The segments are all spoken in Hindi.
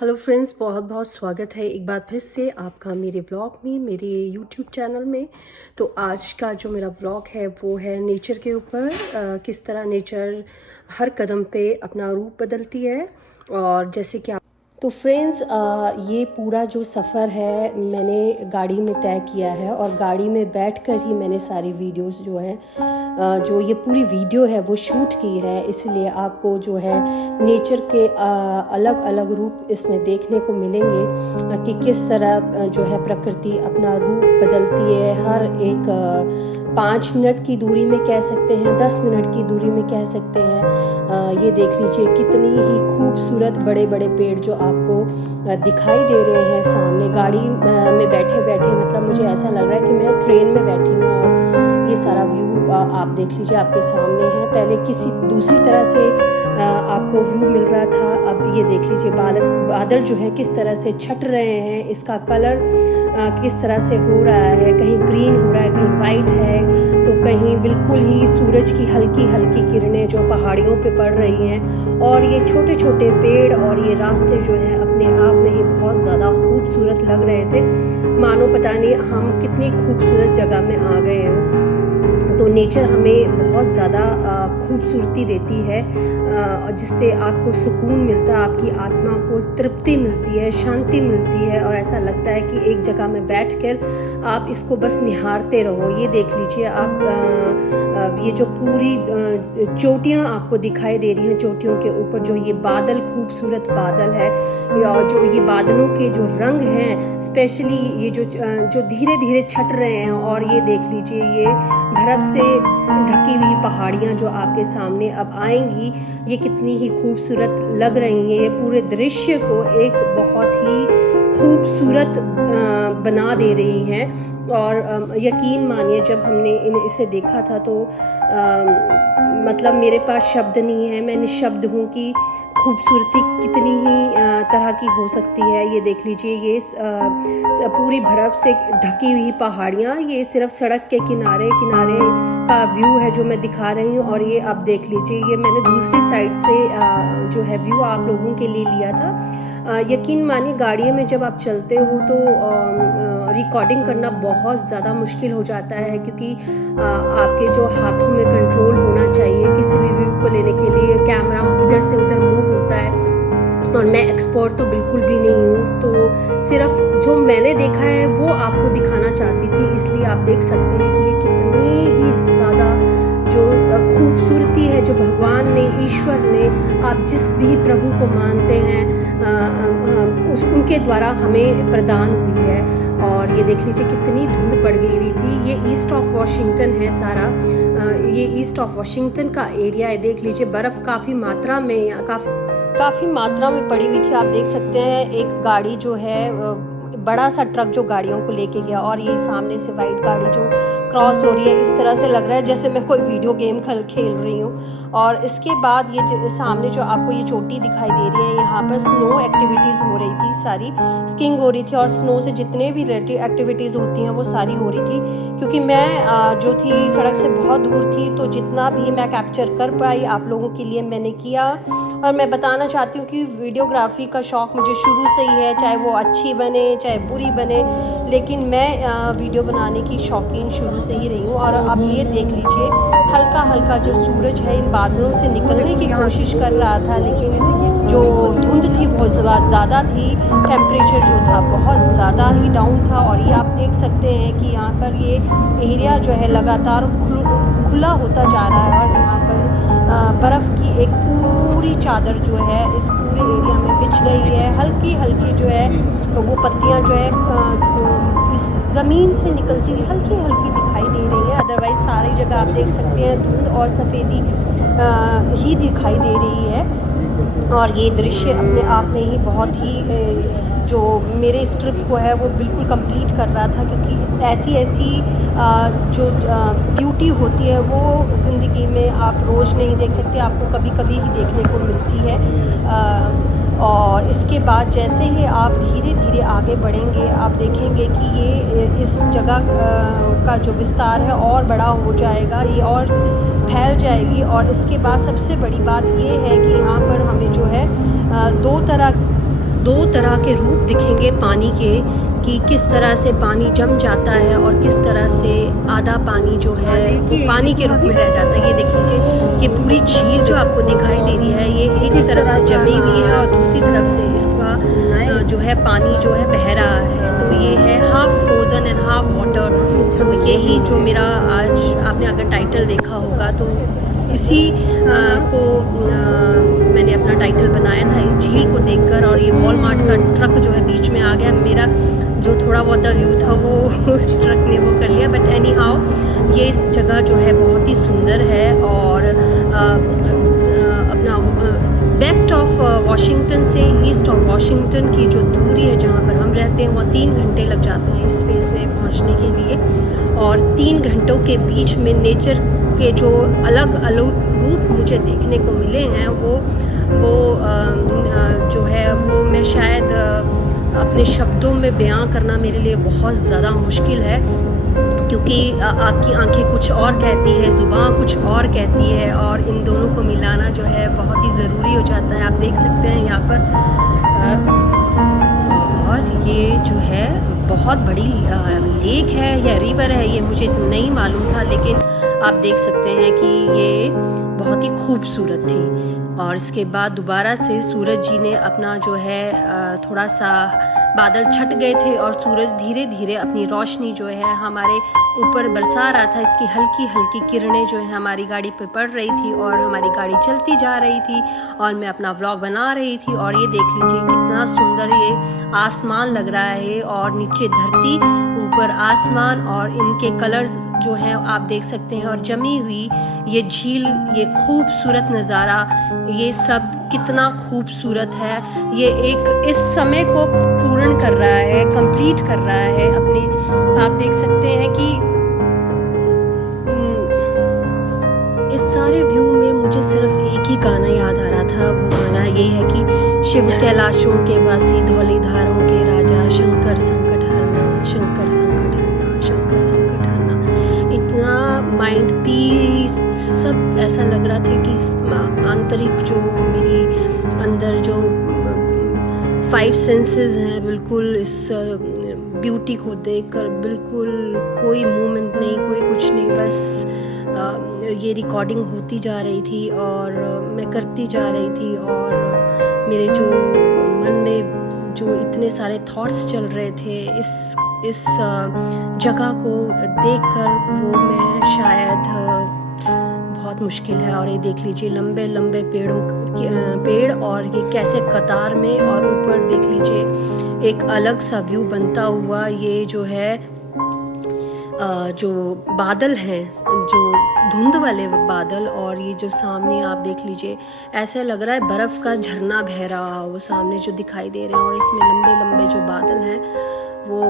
हेलो फ्रेंड्स, बहुत बहुत स्वागत है एक बार फिर से आपका मेरे ब्लॉग में, मेरे यूट्यूब चैनल में। तो आज का जो मेरा ब्लॉग है वो है नेचर के ऊपर, किस तरह नेचर हर कदम पे अपना रूप बदलती है। और जैसे कि तो फ्रेंड्स, ये पूरा जो सफ़र है मैंने गाड़ी में तय किया है और गाड़ी में बैठकर ही मैंने सारी वीडियोस जो है जो ये पूरी वीडियो है वो शूट की है। इसलिए आपको जो है नेचर के अलग अलग रूप इसमें देखने को मिलेंगे कि किस तरह जो है प्रकृति अपना रूप बदलती है। हर एक 5 मिनट की दूरी में कह सकते हैं, 10 मिनट की दूरी में कह सकते हैं। ये देख लीजिए कितनी ही खूबसूरत बड़े बड़े पेड़ जो आपको दिखाई दे रहे हैं सामने। गाड़ी में बैठे बैठे मतलब मुझे ऐसा लग रहा है कि मैं ट्रेन में बैठी हूँ और ये सारा व्यू आप देख लीजिए आपके सामने है। पहले किसी दूसरी तरह से आपको व्यू मिल रहा था, अब ये देख लीजिए बादल जो है किस तरह से छट रहे हैं, इसका कलर किस तरह से हो रहा है। कहीं ग्रीन हो रहा है, कहीं वाइट है, तो कहीं बिल्कुल ही सूरज की हल्की हल्की किरणें जो पहाड़ियों पे पड़ रही हैं। और ये छोटे छोटे पेड़ और ये रास्ते जो हैं अपने आप में ही बहुत ज़्यादा खूबसूरत लग रहे थे, मानो पता नहीं हम कितनी खूबसूरत जगह में आ गए हैं। तो नेचर हमें बहुत ज़्यादा खूबसूरती देती है, जिससे आपको सुकून मिलता है, आपकी आत्मा को तृप्ति मिलती है, शांति मिलती है और ऐसा लगता है कि एक जगह में बैठकर आप इसको बस निहारते रहो। ये देख लीजिए आप, ये जो पूरी चोटियाँ आपको दिखाई दे रही हैं, चोटियों के ऊपर जो ये बादल, खूबसूरत बादल है, और जो ये बादलों के जो रंग हैं, स्पेशली ये जो धीरे धीरे छट रहे हैं। और ये देख लीजिए ये बर्फ से ढकी हुई पहाड़ियाँ जो आपके सामने अब आएंगी, ये कितनी ही खूबसूरत लग रही हैं। ये पूरे दृश्य को एक बहुत ही खूबसूरत बना दे रही हैं। और यकीन मानिए जब हमने इसे देखा था तो मतलब मेरे पास शब्द नहीं है, मैं निशब्द हूँ कि खूबसूरती कितनी ही तरह की हो सकती है। ये देख लीजिए ये पूरी बर्फ से ढकी हुई पहाड़ियाँ, ये सिर्फ सड़क के किनारे किनारे का व्यू है जो मैं दिखा रही हूँ। और ये अब देख लीजिए ये मैंने दूसरी साइड से जो है व्यू आप लोगों के लिए लिया था। यकीन मानिए गाड़ी में जब आप चलते हो तो रिकॉर्डिंग करना बहुत ज़्यादा मुश्किल हो जाता है, क्योंकि आपके जो हाथों में कंट्रोल होना चाहिए किसी भी व्यू को लेने के लिए। कैमरा इधर से उधर मूव होता है और मैं एक्सपर्ट तो बिल्कुल भी नहीं हूँ, तो सिर्फ जो मैंने देखा है वो आपको दिखाना चाहती थी। इसलिए आप देख सकते हैं कि ये कितनी ही ज़्यादा जो खूबसूरती है जो भगवान ने, ईश्वर ने, आप जिस भी प्रभु को मानते हैं उनके द्वारा हमें प्रदान हुई है। और ये देख लीजिए कितनी धुंध पड़ गई हुई थी। ये ईस्ट ऑफ वॉशिंगटन है सारा, ये ईस्ट ऑफ वॉशिंगटन का एरिया है। देख लीजिए बर्फ़ काफ़ी मात्रा में काफ़ी मात्रा में पड़ी हुई थी। आप देख सकते हैं एक गाड़ी जो है, बड़ा सा ट्रक जो गाड़ियों को लेके गया, और ये सामने से वाइट गाड़ी जो क्रॉस हो रही है, इस तरह से लग रहा है जैसे मैं कोई वीडियो गेम खेल रही हूँ। और इसके बाद ये सामने जो आपको ये चोटी दिखाई दे रही है, यहाँ पर स्नो एक्टिविटीज़ हो रही थी, सारी स्कीइंग हो रही थी और स्नो से जितने भी रिलेटेड एक्टिविटीज़ होती हैं वो सारी हो रही थी। क्योंकि मैं जो थी सड़क से बहुत दूर थी, तो जितना भी मैं कैप्चर कर पाई आप लोगों के लिए मैंने किया। और मैं बताना चाहती हूँ कि वीडियोग्राफी का शौक़ मुझे शुरू से ही है, चाहे वो अच्छी बने चाहे बुरी बने, लेकिन मैं वीडियो बनाने की शौकीन शुरू से ही रही हूँ। और अब ये देख लीजिए हल्का हल्का जो सूरज है इन बादलों से निकलने की कोशिश कर रहा था, लेकिन जो धुंध थी बहुत ज़्यादा थी, टेम्परेचर जो था बहुत ज़्यादा ही डाउन था। और ये आप देख सकते हैं कि यहाँ पर ये एरिया जो है लगातार खुला होता जा रहा है, और यहाँ पर बर्फ़ की एक पूरी चादर जो है इस पूरे एरिया में बिछ गई है। हल्की हल्की जो है वो पत्तियाँ जो है इस ज़मीन से निकलती हुई हल्की हल्की दिखाई दे रही है। अदरवाइज़ सारी जगह आप देख सकते हैं धुंध और सफ़ेदी ही दिखाई दे रही है। और ये दृश्य अपने आप में ही बहुत ही जो मेरे इस ट्रिप को है वो बिल्कुल कंप्लीट कर रहा था, क्योंकि ऐसी जो ब्यूटी होती है वो ज़िंदगी में आप रोज़ नहीं देख सकते, आपको कभी कभी ही देखने को मिलती है। और इसके बाद जैसे ही आप धीरे धीरे आगे बढ़ेंगे आप देखेंगे कि ये इस जगह का जो विस्तार है और बड़ा हो जाएगा, ये और फैल जाएगी। और इसके बाद सबसे बड़ी बात ये है कि यहाँ पर हमें जो है दो तरह दो तरह के रूप दिखेंगे पानी के, कि किस तरह से पानी जम जाता है और किस तरह से आधा पानी जो है वो पानी के रूप में रह जाता है। ये देख लीजिए, ये पूरी झील जो आपको दिखाई दे रही है ये एक तरफ से जमी हुई है और दूसरी तरफ से इसका जो है पानी जो है बह रहा है। तो ये है half frozen and half water. तो यही जो मेरा आज आपने अगर टाइटल देखा होगा तो इसी को मैंने अपना टाइटल बनाया था इस झील को देखकर। और ये वॉलमार्ट का ट्रक जो है बीच में आ गया, मेरा जो थोड़ा बहुत व्यू था वो उस ट्रक ने वो कर लिया। बट एनी हाउ ये इस जगह जो है बहुत ही सुंदर है। और अपना वेस्ट ऑफ वाशिंगटन से ईस्ट ऑफ वाशिंगटन की जो दूरी है जहाँ पर हम रहते हैं वहाँ 3 घंटे लग जाते हैं इस स्पेस में पहुँचने के लिए। और 3 घंटों के बीच में नेचर के जो अलग अलग रूप मुझे देखने को मिले हैं वो जो है वो मैं शायद अपने शब्दों में बयां करना मेरे लिए बहुत ज़्यादा मुश्किल है, क्योंकि आपकी आंखें कुछ और कहती है, ज़ुबान कुछ और कहती है, और इन दोनों को मिलाना जो है बहुत ही ज़रूरी हो जाता है। आप देख सकते हैं यहाँ पर और ये जो है बहुत बड़ी लेक है या रिवर है ये मुझे नहीं मालूम था, लेकिन आप देख सकते हैं कि ये बहुत ही खूबसूरत थी। और इसके बाद दोबारा से सूरज जी ने अपना जो है थोड़ा सा बादल छट गए थे और सूरज धीरे धीरे अपनी रोशनी जो है हमारे ऊपर बरसा रहा था। इसकी हल्की हल्की किरणें जो है हमारी गाड़ी पे पड़ रही थी और हमारी गाड़ी चलती जा रही थी और मैं अपना व्लॉग बना रही थी। और ये देख लीजिए कितना सुंदर ये आसमान लग रहा है और नीचे धरती ऊपर आसमान और इनके कलर्स जो हैं आप देख सकते हैं। और जमी हुई ये झील, ये खूबसूरत नज़ारा, ये सब कितना खूबसूरत है। ये एक इस समय को पूर्ण कर रहा है, कंप्लीट कर रहा है अपने। आप देख सकते हैं कि इस सारे व्यू में मुझे सिर्फ एक ही गाना याद आ रहा था। वो गाना ये है कि शिव कैलाशों के वासी धौलीधारों के राजा शंकर संकट हरना, शंकर संकट हरना, शंकर संकट हरना। इतना माइंड पीस सब ऐसा लग रहा था कि आंतरिक जो मेरी अंदर जो 5 सेंसेस हैं बिल्कुल इस ब्यूटी को देखकर बिल्कुल कोई मूवमेंट नहीं, कोई कुछ नहीं, बस ये रिकॉर्डिंग होती जा रही थी और मैं करती जा रही थी। और मेरे जो मन में जो इतने सारे थॉट्स चल रहे थे इस जगह को देखकर वो मैं शायद बहुत मुश्किल है। और ये देख लीजिए लंबे लंबे पेड़ और ये कैसे कतार में, और ऊपर देख लीजिए एक अलग सा व्यू बनता हुआ ये जो है जो बादल हैं, जो धुंध वाले बादल, और ये जो सामने आप देख लीजिए ऐसे लग रहा है बर्फ़ का झरना बह रहा हो वो सामने जो दिखाई दे रहे हैं। और इसमें लंबे लंबे जो बादल हैं वो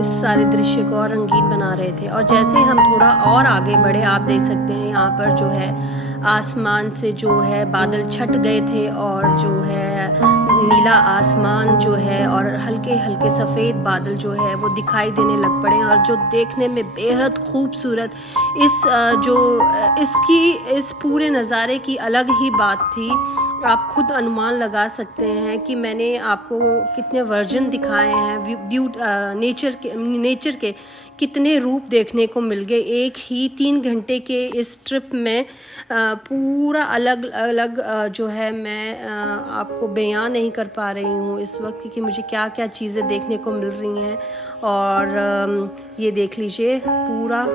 इस सारे दृश्य को और रंगीन बना रहे थे। और जैसे हम थोड़ा और आगे बढ़े आप देख सकते हैं यहाँ पर जो है आसमान से जो है बादल छट गए थे और जो है नीला आसमान जो है और हल्के हल्के सफ़ेद बादल जो है वो दिखाई देने लग पड़े और जो देखने में बेहद खूबसूरत इस पूरे नज़ारे की अलग ही बात थी। आप खुद अनुमान लगा सकते हैं कि मैंने आपको कितने वर्जन दिखाए हैं नेचर के कितने रूप देखने को मिल गए एक ही 3 घंटे के इस ट्रिप में। पूरा अलग अलग जो है मैं आपको बयान नहीं कर पा रही हूँ इस वक्त कि मुझे क्या क्या चीज़ें देखने को मिल रही हैं। और ये देख लीजिए पूरा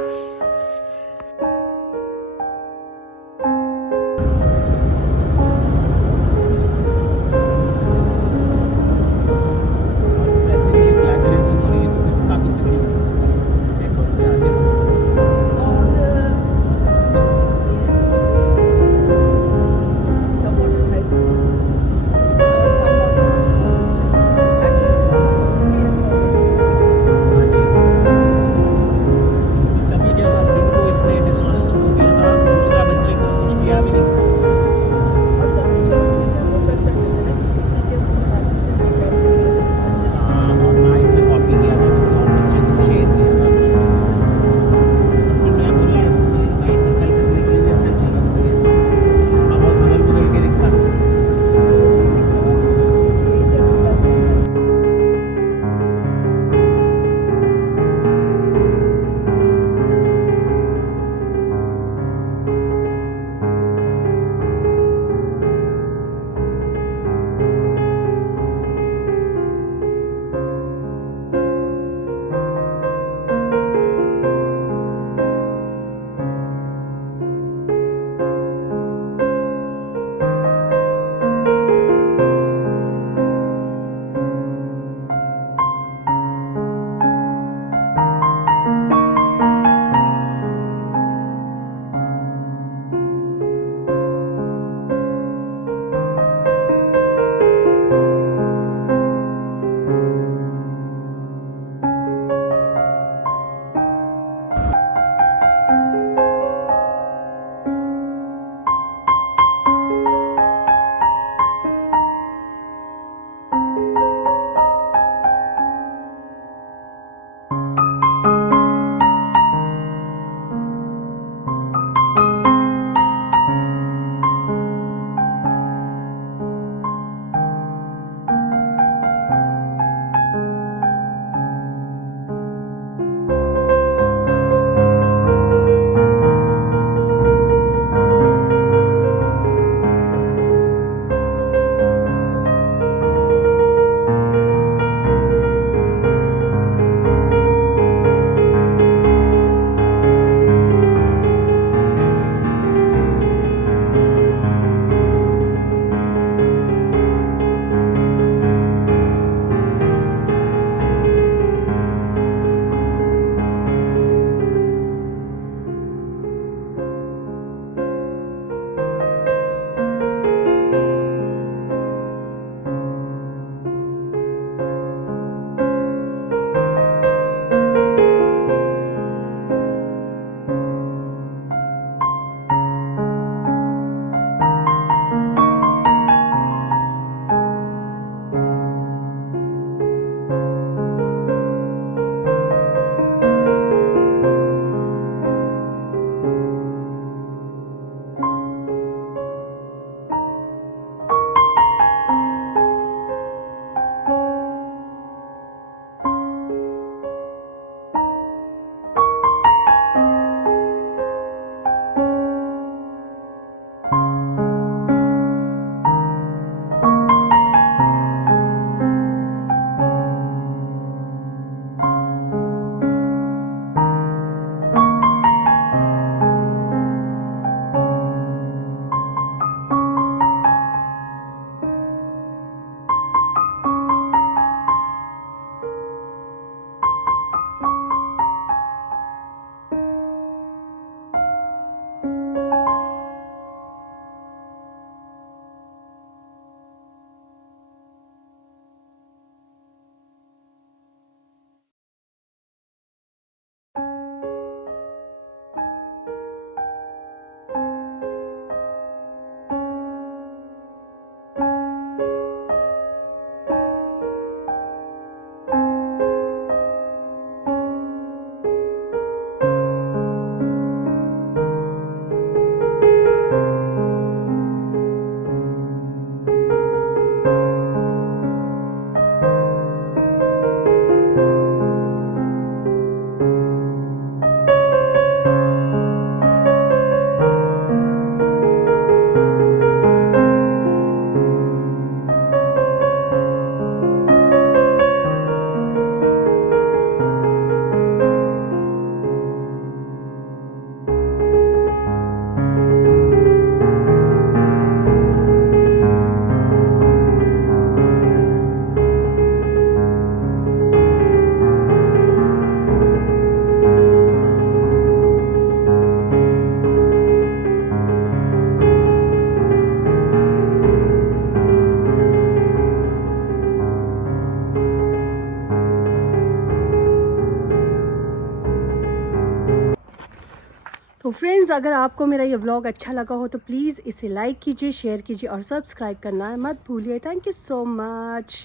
तो फ्रेंड्स, अगर आपको मेरा ये व्लॉग अच्छा लगा हो तो प्लीज़ इसे लाइक कीजिए, शेयर कीजिए और सब्सक्राइब करना मत भूलिए। Thank you so much.